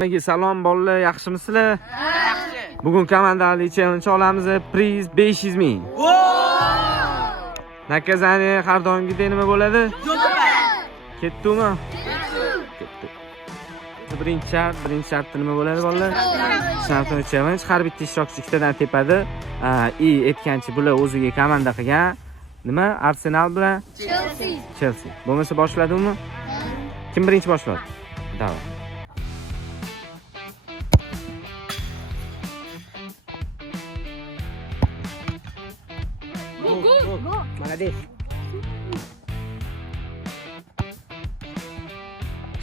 Hammaga salom bolalar, yaxshimisizlar? Yaxshi. Bugun komandali challenge olamiz. Priz 500 ming. Nakazani har doimgidek nima bo'ladi? Ketdimi? Ketdi. Birinchi shart nima bo'ladi bolalar? Shart challenge har bitta ishtirokchi ikkitadan tepadi. Aytgancha bular o'ziga komanda qilgan. Nima? Arsenal bilan Chelsea. Bo'lmasa boshladimi? Kim birinchi boshladi? Davay. Молодец.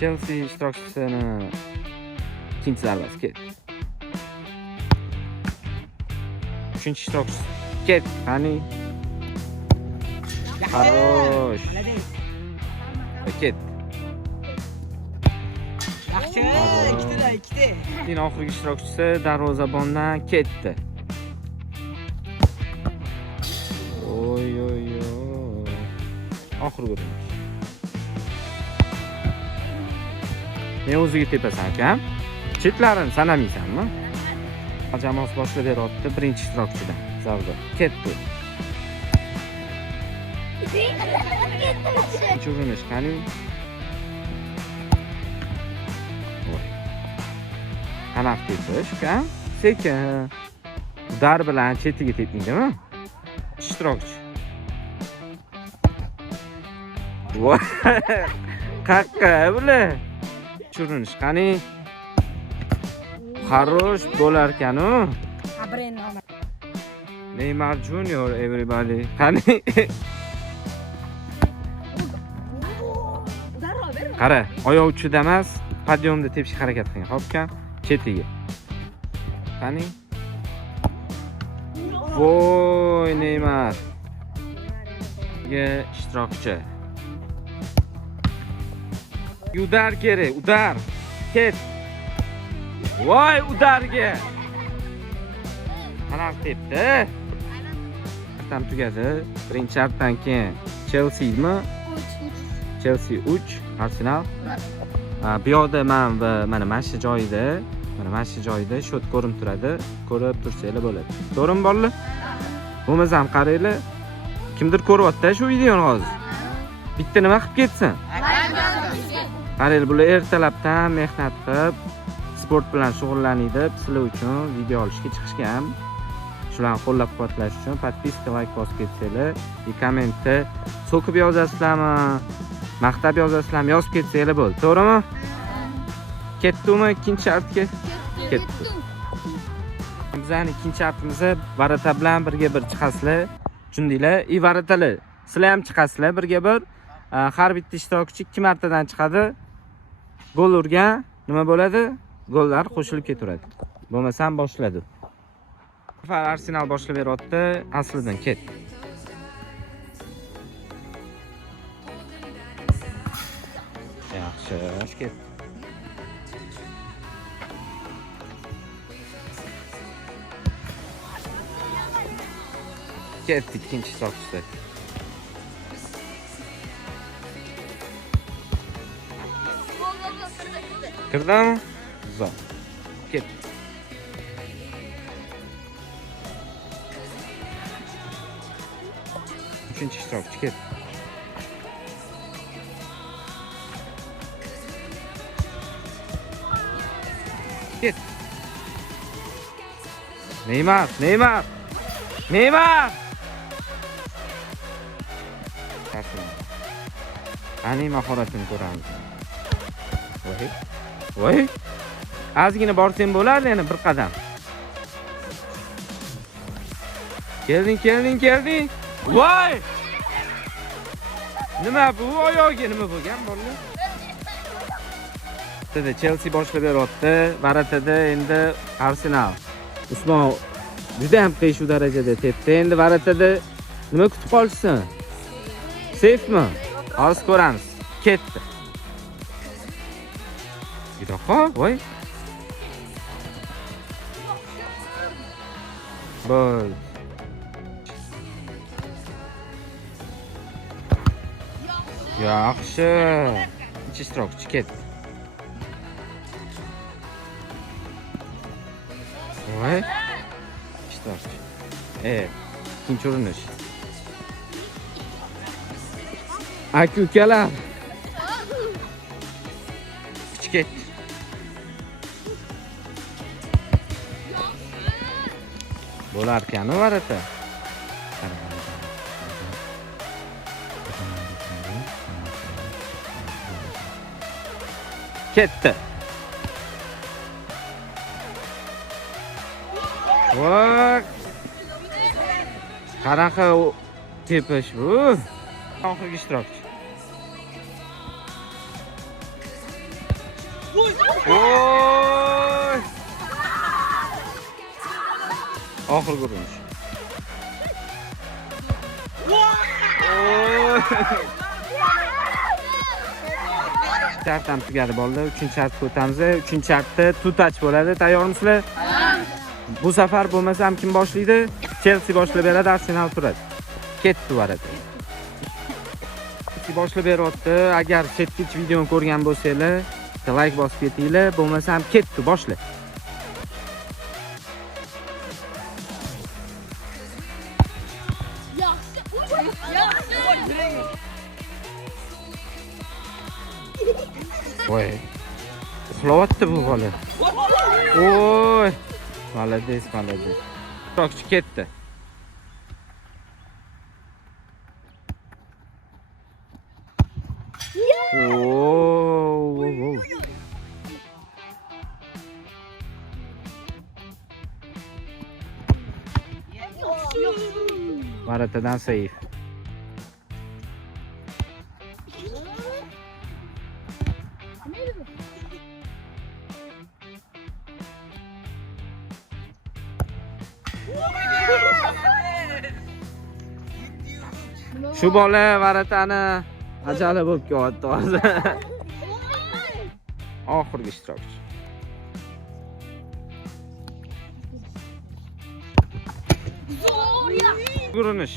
Chelsea ishtirokchisini ikkinchi zarbasi ketdi. Uchinchi ishtirokchi ketdi. Qani? Xarosh. Ketdi. Yaxshi. Ikkita. Keyin oxirgi ishtirokchisi darvozabondan ketdi. Oy. Oxirgi urinish. Men o'ziga tepasan akam. Chetlarini sanamaysanmi? Jamoasi boshlab beryapti birinchi ishtirokchidan. Zarba. Ketdi. Ikkinchi urinish qani? Qanaq tepish, ukam? Sekin. Udar bilan chetiga tepmaydimi? Ishtirokchi. Voy. Qaqqa bular. Churinish qani? Xarosh bo'lar ekan-ku. Neymar Junior everybody. Qani? Qara, oyoq uchida emas, podyomda tepishga harakat qiling. Xo'pkan, chetiga. Qani? Voy, Neymar. Ishtirokchi. Udar kerak, udar. Ket. Voy, udarga. Qanaqa tepdi? Tam tugadi. Birinchi shartdan keyin Chelsea-mi? Chelsea 3, Arsenal. Bu yoqda men va mana shu joyda shot ko'rinib turadi. Ko'rib tursanglar bo'ladi. To'g'rimi bolalar? Bo'lmasa ham qaranglar. Kimdir ko'ryapti shu videoni hozir. Bitta nima qilib ketsin? Qaranglar, bular ertalabdan mehnat qilib, sport bilan shug'ullanadi. Sizlar uchun video olishga chiqishgan. Shularni qo'llab-quvvatlash uchun podpiska, like bosib ketsanglar, kommentda so'kib yozasizlarmi, maqtab yozasizlarmi, yozib ketsanglar bo'ldi. To'g'rimi? Ketdimi ikkinchi shartga? Ketdi. Bizning ikkinchi shartimiz Varata bilan birga bir chiqasizlar. Tushundinglar? Varatalar, sizlar ham chiqasizlar birga bir. Har bitta ishtirokchi 2 martadan chiqadi. Gol urgan nima bo'ladi? Gollar qo'shilib ketaveradi. Bo'lmasam boshladi. Arsenal boshlab beryapti, aslidan ketdi. Yaxshi, ketdi. Ketdi ikkinchi ishtirokchisi. Kirdimi? Zo'r. Ketdi. Uchinchi ishtirokchi ketdi. Ketdi. Neymar. Qani mahoratini ko'ramiz. Voy. Ozgina borsang bo'lardi, yana bir qadam. Kelding. Voy! Nima bu? Oyog'iga nima bo'lgan bolalar? Dedi Chelsea boshlab beryapti. Varatada endi Arsenal. Usmon juda ham qiyin shu darajada tepdi. Endi Varatada nima kutib qolsin? Safemi? Hozir ko'ramiz. Ketdi. Yiroqqa, voy. Boy. Yaxshi. İki ishtirokchi ketdi. Voy. Ishtirokchi. Ikkinchi urinish. Aka ukalar. Ket. Bo'lar ekan, varata. Ketdi. Voy. Qanaqa tepish bu? Oxirgi ishtirokchi. Oy! Oxirgi urinish. Oy! Tartam tugadi bo'ldi. 3-shartga o'tamiz. 3-shartda tutach bo'ladi. Tayyormisizlar? Bu safar bo'lmasam kim boshlaydi? Chelsea boshlab beradi, Arsenal turadi. Ketdi varadi. Boshlab beryapti. Agar chetkich videoni ko'rgan bo'lsanglar, like bosib ketinglar, bo'lmasam ketdi, boshla. Voy. Uxlayapti bu bola. Oy. Malades. Ishtirokchi ketdi. Oh. Varatadan safe. Shu bola varatani ajali bo'lib kelyapti hozir. Oxirgi ishtirokchi. Urinish.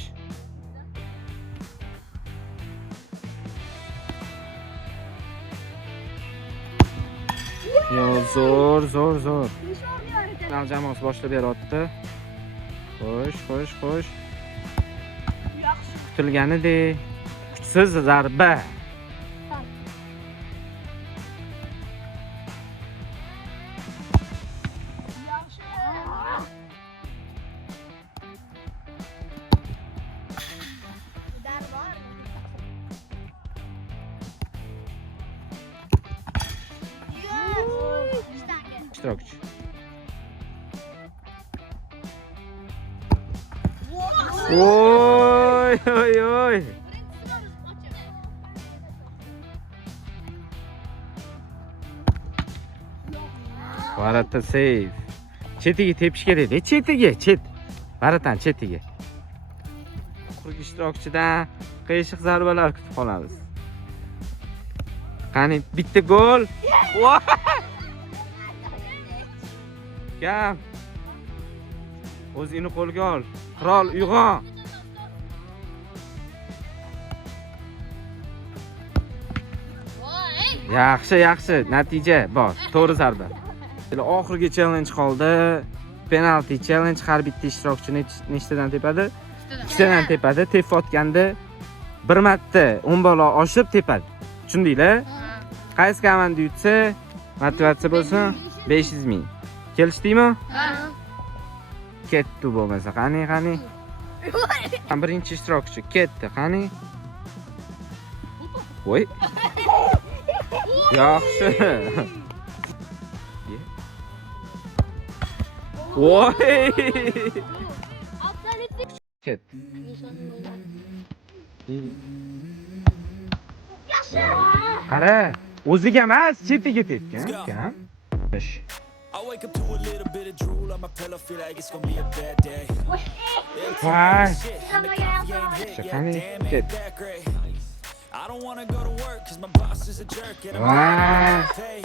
Yo, zo'r. Final jamoasi boshlab beryapti. Xo'sh. Kutilganidek kuchsiz zarba. Ishtirokchi. Oy. Varata save. Chetiga tepish kerak. Chet. Varatan chetiga. Oxirgi ishtirokchidan qiyshiq zarbalar kutib qolamiz. Qani bitta gol. Gap. O'zingni qo'lga ol. Qirol uyg'on. Yaxshi. Natija bor. To'g'ri zarba. Oxirgi challenge qoldi. Penalty challenge. Har bitta ishtirokchi nechtadan tepadi? 2tadan tepadi. Tepib otganda bir marta 10 bola oshib tepadi. Tushundinglar? Qaysi komanda yutsa, motivatsiya bo'lsin 500 ming. Kelishdingmi? Ketdi bo'lmasa, qani. Birinchi ishtirokchi ketdi, qani. Voy. Yaxshi. Voy. Ketdi. Qara, o'ziga emas, chetiga tepgan. I wake up to a little bit of drool on my pillow, feel like it's gonna be a bad day. Why? I don't wanna go to work cause my boss is a jerk and I'm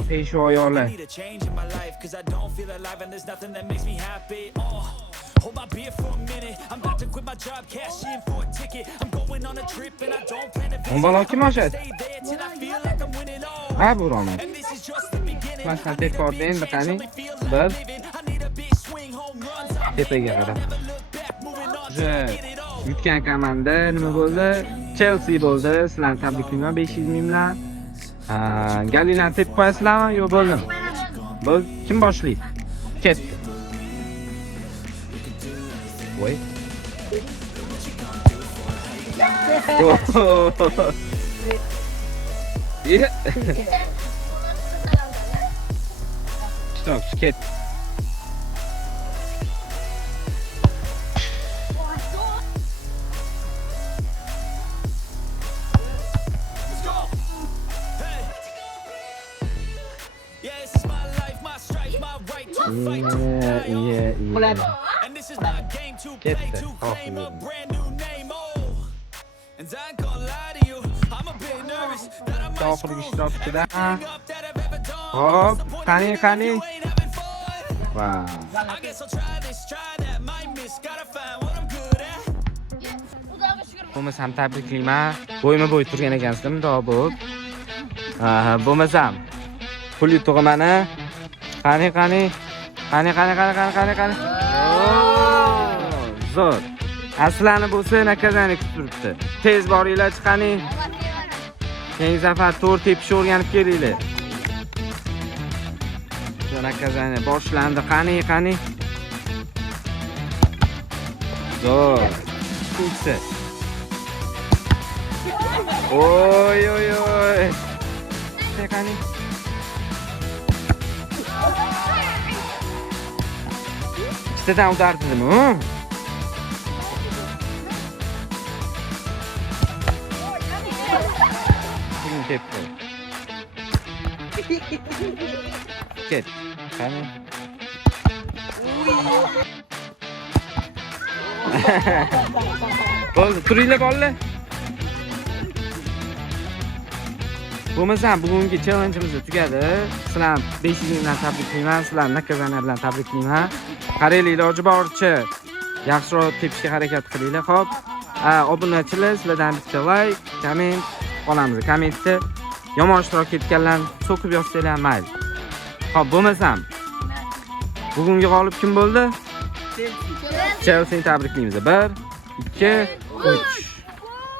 Hey, show you all I need a change in my life cause I don't feel alive and there's nothing that makes me happy. Hold my beer for a minute. I'm about to quit my job, cash in for a ticket. I'm going on a trip and I don't plan to On va l'occhio mangiare. stay there till I feel like I'm winning all. Ah, buono. And this is just the beginning. Bastante forte, I Bacani. feel Bel. like living. I need a big swing home tepaga qarab. Yutgan komanda nima bo'ldi? Chelsea bo'ldi. Sizlarni tabriklayman 500 ming bilan. Galina tepib qo'yasizlarmi? Yo'q, bo'ldimi? Bo'ldi. Kim boshlaydi? Ketdi. Voy. Stop, ketdi. Yeah, this is my life, my strife, my right to fight to Bo'ladi. And this is not a game to play to claim a brand new name. Oh, and I ain't gonna lie to you, I'm a bit nervous that I might screw ishtirokchida. everything up that I've ever done. Hop, qani. You ain't having fun. Wow. I guess I'll try this, try that, might miss, gotta find what I'm good at. Bo'lmasam tabriklayman. Bo'yma-bo'y turgan ekansizlar, mundoq bo'lib. Bo'lmasam pulli tug'mani. Qani. Zo'r. Aslani bo'lsa nakazani kutib turibdi. Tez boringlar chiqani. Keyingi safar to'rt tepishni o'rganib kelinglar. Nakazani boshlandi. Qani. Zo'r. Ikkinchisi. Oy. Qani. Ikkitadan udardimi? Tepdi. Ket. Qani. Bo'ldi, turinglar bolalar. Bo'lmasam bugungi challenge'imiz tugadi. Sizlarni 500 mingdan tabriklayman, sizlarni nakazana bilan tabriklayman. Qaranglar, iloji boricha yaxshiroq tepishga harakat qilinglar. Xo'p, obunachilar, sizlardan bitta like, komment qolamiz. Kommentda yomon ishtirok etganlarni so'kib yozsanglar mayli. Xo'p, bo'lmasam bugungi g'olib kim bo'ldi? Chelsea tabriklaymiz. 1, 2, 3.